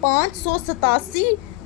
587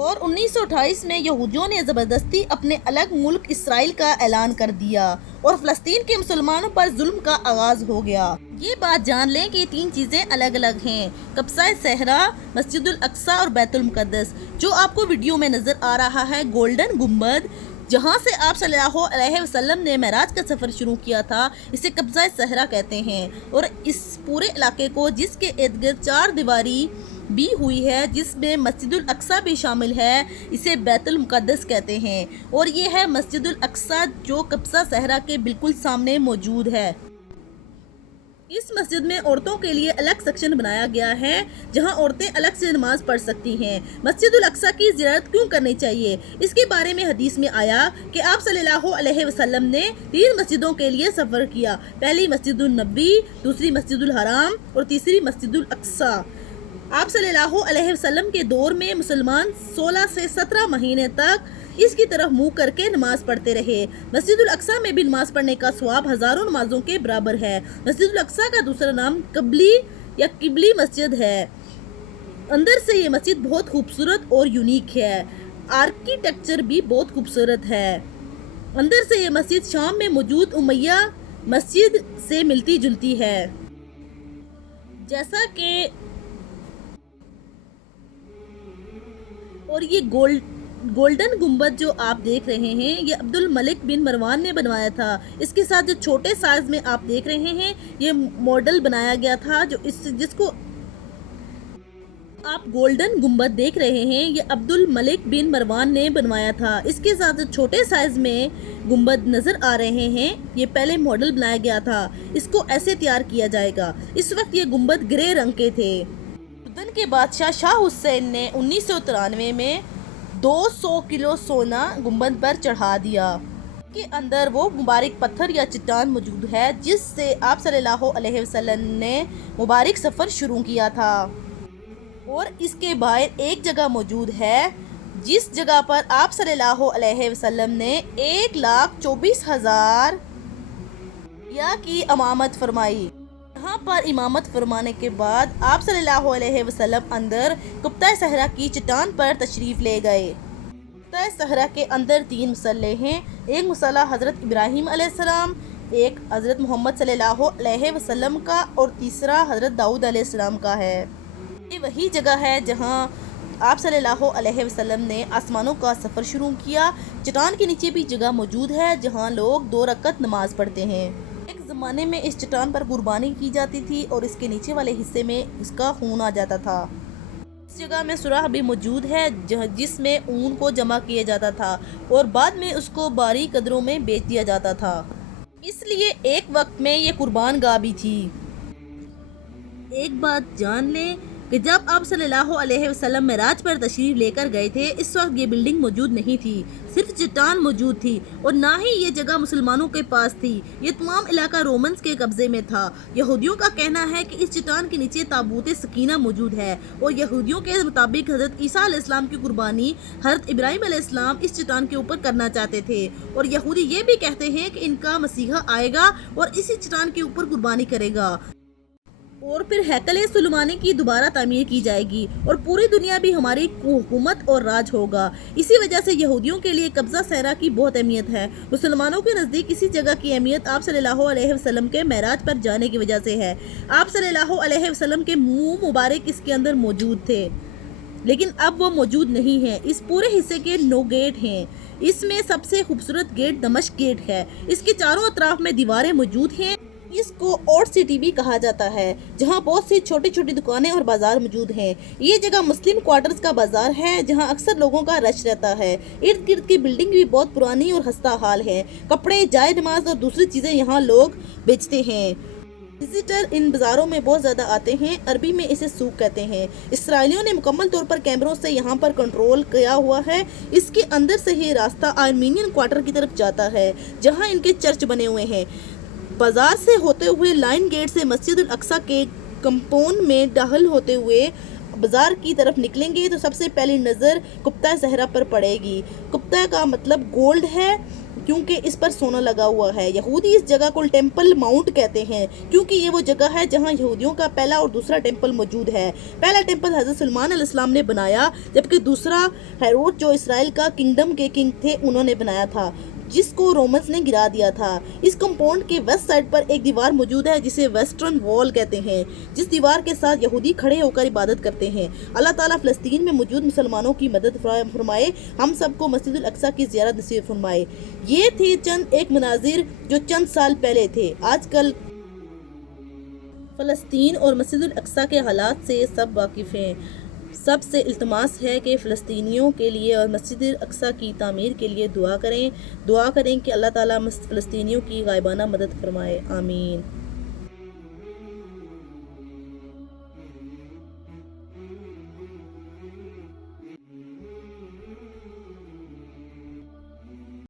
اور 1928 میں یہودیوں نے زبردستی اپنے الگ ملک اسرائیل کا اعلان کر دیا اور فلسطین کے مسلمانوں پر ظلم کا آغاز ہو گیا۔ یہ بات جان لیں کہ تین چیزیں الگ الگ ہیں، قبضہ صحرا، مسجد الاقصی اور بیت المقدس۔ جو آپ کو ویڈیو میں نظر آ رہا ہے گولڈن گنبد، جہاں سے آپ صلی اللہ علیہ وسلم نے معراج کا سفر شروع کیا تھا، اسے قبضہ صحرا کہتے ہیں۔ اور اس پورے علاقے کو، جس کے ارد گرد چار دیواری بھی ہوئی ہے، جس میں مسجد الاقصی بھی شامل ہے، اسے بیت المقدس کہتے ہیں۔ اور یہ ہے مسجد الاقصی جو قبضہ صحرا کے بالکل سامنے موجود ہے۔ اس مسجد میں عورتوں کے لیے الگ سیکشن بنایا گیا ہے، جہاں عورتیں الگ سے نماز پڑھ سکتی ہیں۔ مسجد الاقصی کی زیارت کیوں کرنی چاہیے؟ اس کے بارے میں حدیث میں آیا کہ آپ صلی اللہ علیہ وسلم نے 3 مسجدوں کے لیے سفر کیا، پہلی مسجد النبی، دوسری مسجد الحرام اور تیسری مسجد الاقصی۔ آپ صلی اللہ علیہ وسلم کے دور میں مسلمان 16 سے 17 مہینے تک اس کی طرف منہ کر کے نماز پڑھتے رہے۔ مسجد الاقصی میں بھی نماز پڑھنے کا ثواب ہزاروں نمازوں کے برابر ہے۔ مسجد الاقصی کا دوسرا نام قبلی یا قبلی مسجد ہے۔ اندر سے یہ مسجد بہت خوبصورت اور یونیک ہے، آرکیٹیکچر بھی بہت خوبصورت ہے۔ اندر سے یہ مسجد شام میں موجود امیہ مسجد سے ملتی جلتی ہے۔ جیسا کہ اور یہ گولڈن گنبد جو آپ دیکھ رہے ہیں، یہ عبد الملک بن مروان نے بنوایا تھا۔ اس کے ساتھ جو چھوٹے سائز میں آپ دیکھ رہے ہیں، یہ ماڈل بنایا گیا تھا، جس کو آپ گولڈن گنبد دیکھ رہے ہیں، یہ عبد الملک بن مروان نے بنوایا تھا۔ اس کے ساتھ جو چھوٹے سائز میں گنبد نظر آ رہے ہیں، یہ پہلے ماڈل بنایا گیا تھا۔ اس کو ایسے تیار کیا جائے گا۔ اس وقت یہ گنبد گرے رنگ کے تھے۔ اردن کے بادشاہ شاہ حسین نے 1993 میں 200 کلو سونا گنبد پر چڑھا دیا۔ کے اندر وہ مبارک پتھر یا چٹان موجود ہے، جس سے آپ صلی اللہ علیہ وسلم نے مبارک سفر شروع کیا تھا۔ اور اس کے باہر ایک جگہ موجود ہے، جس جگہ پر آپ صلی اللہ علیہ وسلم نے 1,24,000 کی امامت فرمائی۔ یہاں پر امامت فرمانے کے بعد آپ صلی اللہ علیہ وسلم اندر قبطہ صحرا کی چٹان پر تشریف لے گئے۔ قبطہ صحرا کے اندر 3 مسلح ہیں، ایک مسلح حضرت ابراہیم علیہ السلام، ایک حضرت محمد صلی اللہ علیہ وسلم کا اور تیسرا حضرت داؤد علیہ السلام کا ہے۔ یہ وہی جگہ ہے جہاں آپ صلی اللہ علیہ وسلم نے آسمانوں کا سفر شروع کیا۔ چٹان کے نیچے بھی جگہ موجود ہے جہاں لوگ 2 رکعت نماز پڑھتے ہیں۔ ایک زمانے میں اس چٹان پر قربانی کی جاتی تھی اور اس کے نیچے والے حصے میں اس کا خون آ جاتا تھا۔ اس جگہ میں سوراخ بھی موجود ہے جس میں اون کو جمع کیا جاتا تھا اور بعد میں اس کو باری قدروں میں بیچ دیا جاتا تھا۔ اس لیے ایک وقت میں یہ قربان گاہ بھی تھی۔ ایک بات جان لیں کہ جب آپ صلی اللہ علیہ وسلم معراج پر تشریف لے کر گئے تھے، اس وقت یہ بلڈنگ موجود نہیں تھی، صرف چٹان موجود تھی اور نہ ہی یہ جگہ مسلمانوں کے پاس تھی۔ یہ تمام علاقہ رومنز کے قبضے میں تھا۔ یہودیوں کا کہنا ہے کہ اس چٹان کے نیچے تابوت سکینہ موجود ہے اور یہودیوں کے مطابق حضرت عیسیٰ علیہ السلام کی قربانی حضرت ابراہیم علیہ السلام اس چٹان کے اوپر کرنا چاہتے تھے، اور یہودی یہ بھی کہتے ہیں کہ ان کا مسیحا آئے گا اور اسی چٹان کے اوپر قربانی کرے گا اور پھر ہیکل سلیمانی کی دوبارہ تعمیر کی جائے گی اور پوری دنیا بھی ہماری حکومت اور راج ہوگا۔ اسی وجہ سے یہودیوں کے لیے قبضہ صحرا کی بہت اہمیت ہے۔ مسلمانوں کے نزدیک اسی جگہ کی اہمیت آپ صلی اللہ علیہ وسلم کے معراج پر جانے کی وجہ سے ہے۔ آپ صلی اللہ علیہ وسلم کے منہ مبارک اس کے اندر موجود تھے، لیکن اب وہ موجود نہیں ہیں۔ اس پورے حصے کے 9 گیٹ ہیں۔ اس میں سب سے خوبصورت گیٹ دمشق گیٹ ہے۔ اس کے چاروں اطراف میں دیواریں موجود ہیں۔ اس کو اولڈ سٹی بھی کہا جاتا ہے، جہاں بہت سی چھوٹی چھوٹی دکانیں اور بازار موجود ہیں۔ یہ جگہ مسلم کوارٹرز کا بازار ہے، جہاں اکثر لوگوں کا رش رہتا ہے۔ ارد گرد کی بلڈنگ بھی بہت پرانی اور خستہ حال ہے۔ کپڑے، جائے نماز اور دوسری چیزیں یہاں لوگ بیچتے ہیں۔ وزٹر ان بازاروں میں بہت زیادہ آتے ہیں۔ عربی میں اسے سوق کہتے ہیں۔ اسرائیلیوں نے مکمل طور پر کیمروں سے یہاں پر کنٹرول کیا ہوا ہے۔ اس کے اندر سے ہی راستہ آرمینین کوارٹر کی طرف جاتا ہے، جہاں ان کے چرچ بنے ہوئے ہیں۔ بازار سے ہوتے ہوئے لائن گیٹ سے مسجد الاقصی کے کمپاؤنڈ میں داخل ہوتے ہوئے بازار کی طرف نکلیں گے تو سب سے پہلی نظر قبطہ صحرا پر پڑے گی۔ قبطہ کا مطلب گولڈ ہے۔ کیونکہ اس پر سونا لگا ہوا ہے۔ یہودی اس جگہ کو ٹیمپل ماؤنٹ کہتے ہیں کیونکہ یہ وہ جگہ ہے جہاں یہودیوں کا پہلا اور دوسرا ٹیمپل موجود ہے۔ پہلا ٹیمپل حضرت سلمان علیہ السلام نے بنایا، جبکہ دوسرا ہیرود جو اسرائیل کا کنگڈم کے کنگ تھے انہوں نے بنایا تھا، جس کو رومنز نے گرا دیا تھا۔ اس کمپاؤنڈ کے ویسٹ سائڈ پر ایک دیوار موجود ہے جسے ویسٹرن وال کہتے ہیں، جس دیوار کے ساتھ یہودی کھڑے ہو کر عبادت کرتے ہیں۔ اللہ تعالیٰ فلسطین میں موجود مسلمانوں کی مدد فرمائے، ہم سب کو مسجد الاقصیٰ کی زیارت نصیب فرمائے۔ یہ تھے چند ایک مناظر جو چند سال پہلے تھے۔ آج کل فلسطین اور مسجد الاقصیٰ کے حالات سے سب واقف ہیں۔ سب سے التماس ہے کہ فلسطینیوں کے لیے اور مسجد الاقصیٰ کی تعمیر کے لیے دعا کریں کہ اللہ تعالیٰ فلسطینیوں کی غائبانہ مدد فرمائے۔ آمین۔